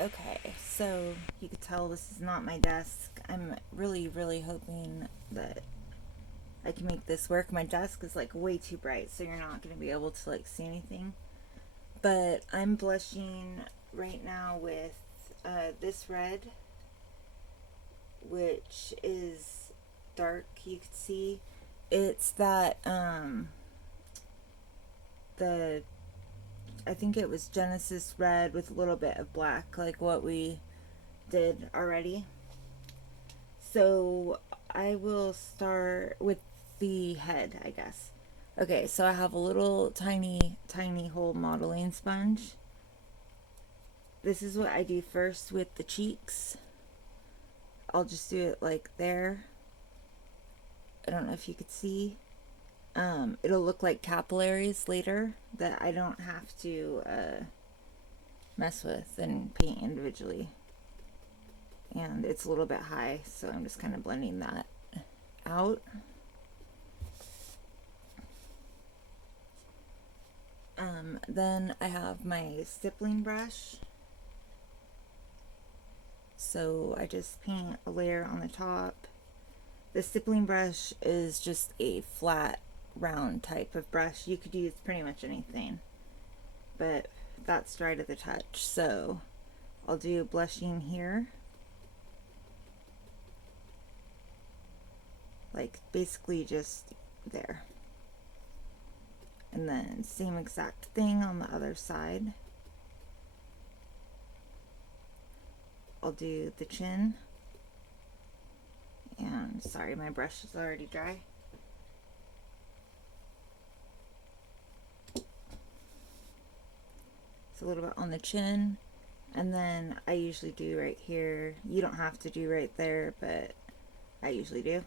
Okay, so you could tell this is not my desk. I'm really, really hoping that I can make this work. My desk is like way too bright, so you're not going to be able to like see anything. But I'm blushing right now with this red, which is dark. You could see it's that the I think it was Genesis red with a little bit of black, like what we did already. So I will start with the head, I guess. Okay, so I have a little tiny hole modeling sponge. This is what I do first with the cheeks. I'll just do it like there. I don't know if you could see. It'll look like capillaries later that I don't have to mess with and paint individually. And it's a little bit high, so I'm just kind of blending that out. Then I have my stippling brush. So I just paint a layer on the top. The stippling brush is just a flat, round type of brush. You could use pretty much anything, but that's dry to the touch. So I'll do blushing here. Like basically just there. And then same exact thing on the other side. I'll do the chin. And sorry, my brush is already dry. It's a little bit on the chin. And then I usually do right here. You don't have to do right there, but I usually do.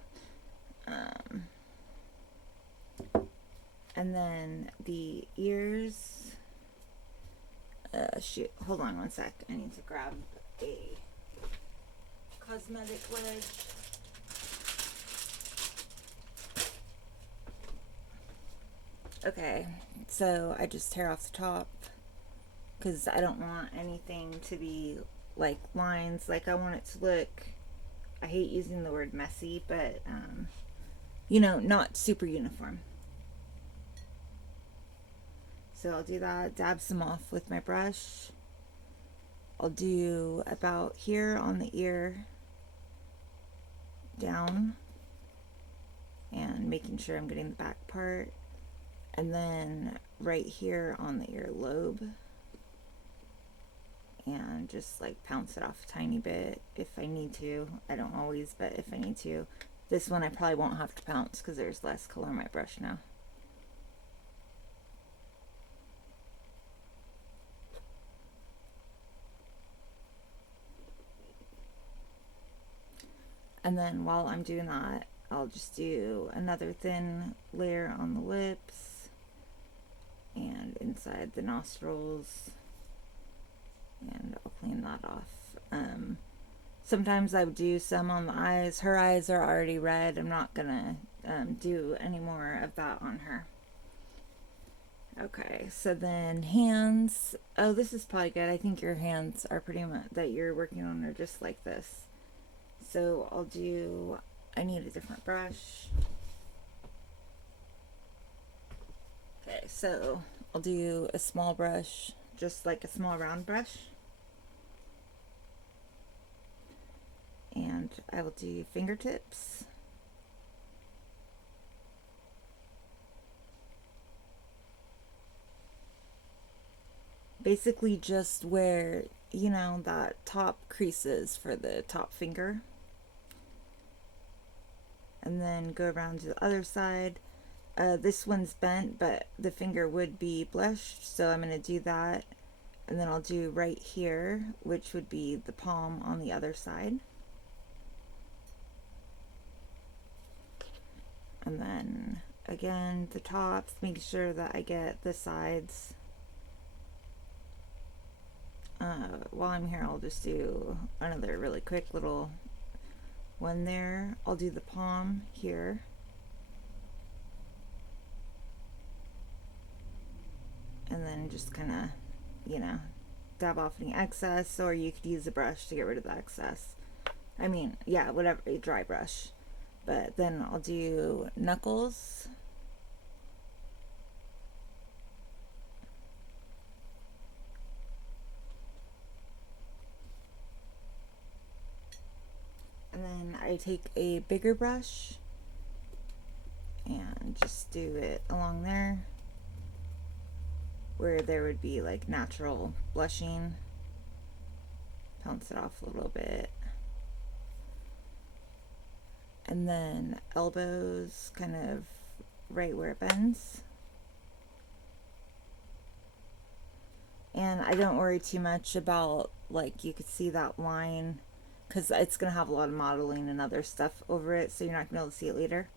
And then the ears. Shoot, hold on one sec. I need to grab a cosmetic wedge. Okay, so I just tear off the top because I don't want anything to be like lines. Like I want it to look, I hate using the word messy, but not super uniform. So I'll do that, dab some off with my brush. I'll do about here on the ear down and making sure I'm getting the back part. And then right here on the earlobe. And just like pounce it off a tiny bit if I need to. I don't always, but if I need to. This one I probably won't have to pounce because there's less color on my brush now. And then while I'm doing that, I'll just do another thin layer on the lips and inside the nostrils, and I'll clean that off. Sometimes I would do some on the eyes. Her eyes are already red. I'm not gonna do any more of that on her. Okay, so then hands. Oh, this is probably good. I think your hands are pretty much that you're working on are just like this. So I need a different brush. Okay, so I'll do a small brush, just like a small round brush. And I will do fingertips. Basically just where, that top creases for the top finger. And then go around to the other side. This one's bent, but the finger would be blushed, so I'm going to do that. And then I'll do right here, which would be the palm on the other side. And then again, the tops, make sure that I get the sides. While I'm here, I'll just do another really quick little one there. I'll do the palm here. And then just kind of, dab off any excess, or you could use a brush to get rid of the excess. I mean, yeah, whatever, a dry brush. But then I'll do knuckles. And then I take a bigger brush and just do it along there where there would be like natural blushing. Pounce it off a little bit. And then elbows, kind of right where it bends. And I don't worry too much about, like, you could see that line because it's going to have a lot of modeling and other stuff over it, so you're not going to be able to see it later.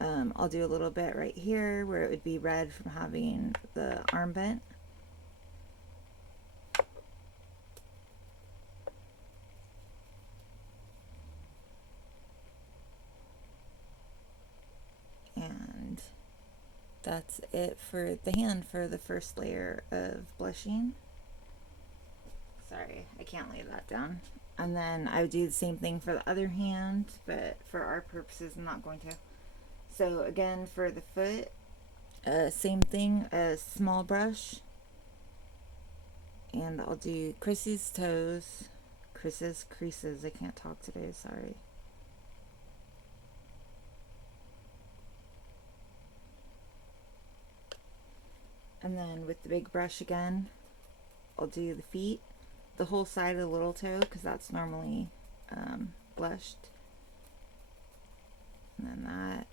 I'll do a little bit right here where it would be red from having the arm bent. And that's it for the hand for the first layer of blushing. Sorry, I can't lay that down. And then I would do the same thing for the other hand, but for our purposes, I'm not going to. So again, for the foot, same thing, a small brush. And I'll do Chrissy's toes. Creases. I can't talk today, sorry. And then with the big brush again, I'll do the feet, the whole side of the little toe, because that's normally blushed. And then that.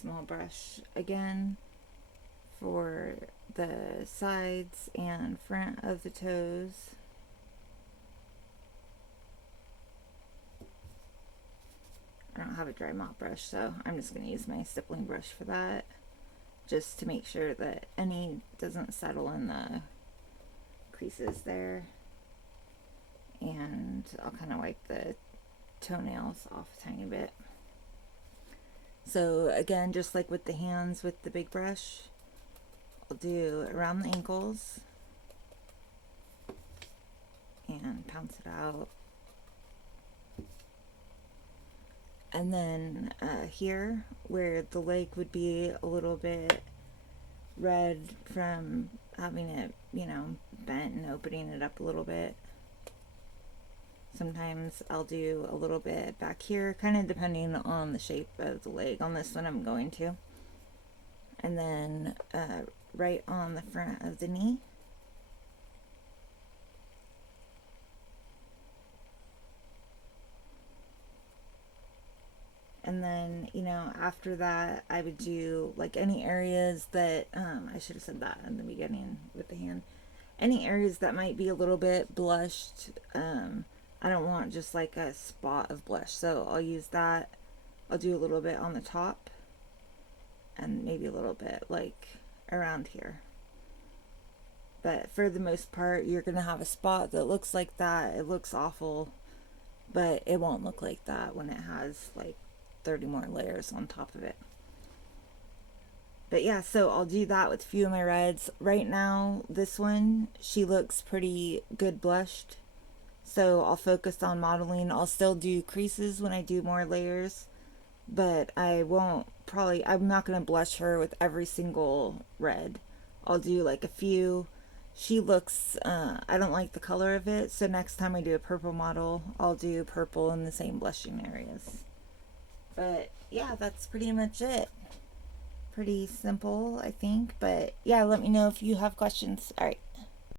Small brush again for the sides and front of the toes. I don't have a dry mop brush, so I'm just going to use my stippling brush for that, just to make sure that any doesn't settle in the creases there. And I'll kind of wipe the toenails off a tiny bit. So again, just like with the hands with the big brush, I'll do around the ankles and pounce it out. And then here, where the leg would be a little bit red from having it, you know, bent and opening it up a little bit. Sometimes I'll do a little bit back here, kind of depending on the shape of the leg. On this one I'm going to. And then right on the front of the knee. And then, you know, after that, I would do like any areas that, I should have said that in the beginning with the hand. Any areas that might be a little bit blushed, I don't want just like a spot of blush, so I'll use that. I'll do a little bit on the top and maybe a little bit like around here. But for the most part, you're going to have a spot that looks like that. It looks awful, but it won't look like that when it has like 30 more layers on top of it. But yeah, so I'll do that with a few of my reds. Right now, this one, she looks pretty good blushed. So I'll focus on modeling. I'll still do creases when I do more layers, but I'm not going to blush her with every single red. I'll do like a few. She looks, I don't like the color of it, so next time I do a purple model, I'll do purple in the same blushing areas. But yeah, that's pretty much it. Pretty simple, I think. But yeah, let me know if you have questions. All right.